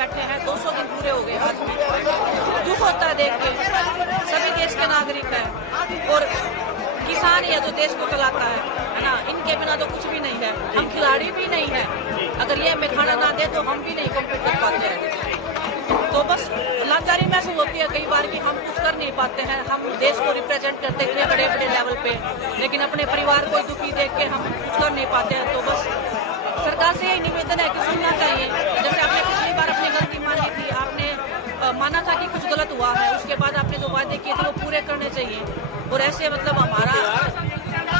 बैठे हैं, 200 दिन पूरे हो गए आज भी। दुख होता है देख के, सभी देश के नागरिक हैं और किसान ही है जो देश को चलाता है ना, इनके बिना तो कुछ भी नहीं है। हम खिलाड़ी भी नहीं है, अगर ये हमें खाना ना दे तो हम भी नहीं कम्पीट कर पाते हैं। तो बस लाचारी महसूस होती है कई बार कि हम कुछ कर नहीं पाते हैं। हम देश को रिप्रेजेंट करते हैं बड़े बड़े लेवल पे, लेकिन अपने परिवार को दुखी देख के हम कुछ कर नहीं पाते हैं। तो बस सरकार से यही निवेदन है कि सुनना चाहिए। जैसे आपने पिछली बार अपनी गलती मानी थी, आपने माना था कि कुछ गलत हुआ है, उसके बाद आपने जो वादे किए थे वो पूरे करने चाहिए। और ऐसे मतलब हमारा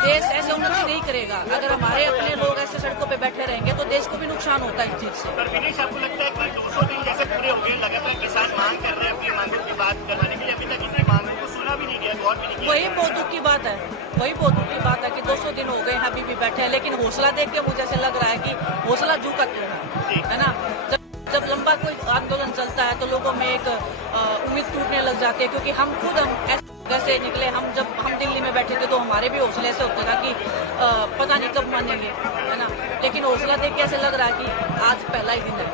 देश ऐसे उन्नति नहीं करेगा अगर हमारे अपने लोग ऐसे सड़कों पे बैठे रहेंगे, तो देश को भी नुकसान होता है इस चीज से। पर विनीश, आपको लगता है कि 200 दिन जैसे पूरे हो गए, लगातार किसान मांग कर रहे हैं अपनी मांगों की बात करवाने के लिए, अभी तक इनकी मांगों को सुना भी नहीं गया, गौर भी नहीं किया। वही बहुत दुख की बात है, वही बहुत दुख की बात है कि 200 दिन हो गए हैं अभी भी बैठे हैं। लेकिन हौसला देख के मुझे ऐसे लग रहा है कि हौसला झुका है ना। जब लंबा कोई आंदोलन चलता है तो लोगों में एक उम्मीद टूटने लग जाती है, क्योंकि हम खुद कैसे निकले, जब हम दिल्ली में बैठे थे तो हमारे भी हौसले ऐसे होते था कि पता नहीं कब मानेंगे, है ना। लेकिन हौसला देख के ऐसे लग रहा है कि आज पहला ही दिन है।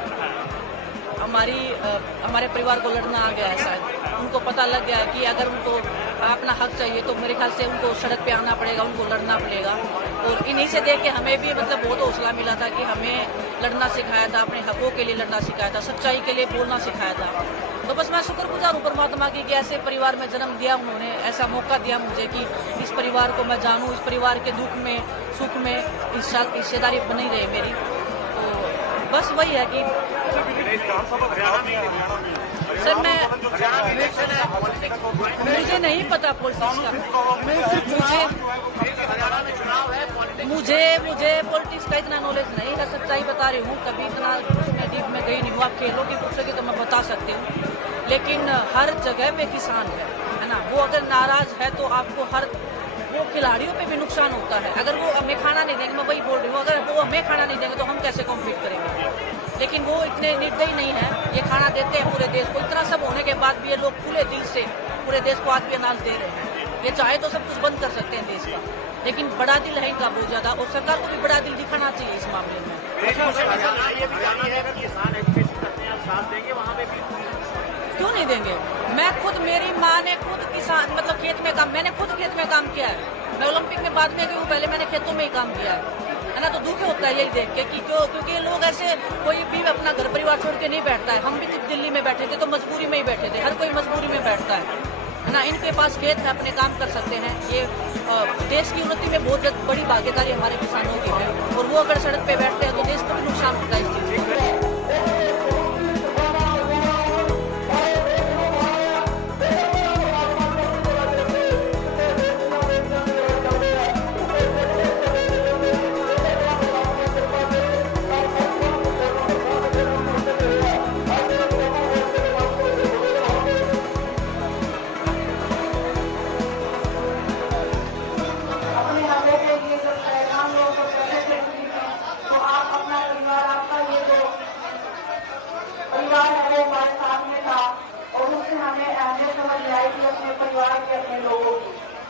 हमारे परिवार को लड़ना आ गया है, शायद उनको पता लग गया है कि अगर उनको अपना हक चाहिए तो मेरे ख्याल से उनको सड़क पे आना पड़ेगा, उनको लड़ना पड़ेगा। और इन्हीं से देख के हमें भी मतलब बहुत हौसला मिला था कि हमें लड़ना सिखाया था, अपने हकों के लिए लड़ना सिखाया था, सच्चाई के लिए बोलना सिखाया था। तो बस मैं शुक्रगुजार हूँ परमात्मा की कि ऐसे परिवार में जन्म दिया उन्होंने, ऐसा मौका दिया मुझे कि इस परिवार को मैं जानूँ, इस परिवार के दुख में सुख में हिस्सेदारी बनी रहे मेरी। तो बस वही है कि सर मुझे नहीं पता पॉलिटिक्स का, मुझे पॉलिटिक्स का इतना नॉलेज नहीं है, सच्चाई बता रही हूँ। कभी इतना उसमें डीप में गई नहीं हूँ। आप खेलों की पूछोगे तो मैं बता सकती हूँ, लेकिन हर जगह पे किसान है ना। वो अगर नाराज है तो आपको वो खिलाड़ियों पे भी नुकसान होता है। अगर वो हमें खाना नहीं देंगे, मैं वही बोल रही हूँ, अगर वो हमें खाना नहीं देंगे तो हम कैसे कॉम्पीट करेंगे। लेकिन वो इतने निर्दयी नहीं है, ये खाना देते हैं पूरे देश को। इतना सब होने के बाद भी ये लोग खुले दिल से पूरे देश को आज भी अनाज दे रहे हैं। ये चाहे तो सब कुछ बंद कर सकते हैं देश का, लेकिन बड़ा दिल है इनका बहुत ज्यादा, और सरकार को भी बड़ा दिल दिखाना चाहिए इस मामले में। क्यों नहीं देंगे? मैं खुद, मेरी माँ ने खुद किसान मतलब खेत में काम, मैंने खुद खेत में काम किया है। मैं ओलंपिक में बाद में गई हूँ, पहले मैंने खेतों में ही काम किया है ना। तो दुख होता है यही देख के कि क्योंकि लोग ऐसे, कोई भी अपना घर परिवार छोड़ के नहीं बैठता है। हम भी दिल्ली में बैठे थे तो मजबूरी में ही बैठे थे, हर कोई मजबूरी में बैठता है ना। इनके पास खेत है, अपने काम कर सकते हैं। ये देश की उन्नति में बहुत बड़ी भागीदारी हमारे किसानों की है, और वो अगर सड़क पे बैठते हैं तो देश को भी नुकसान होता है इस चीज।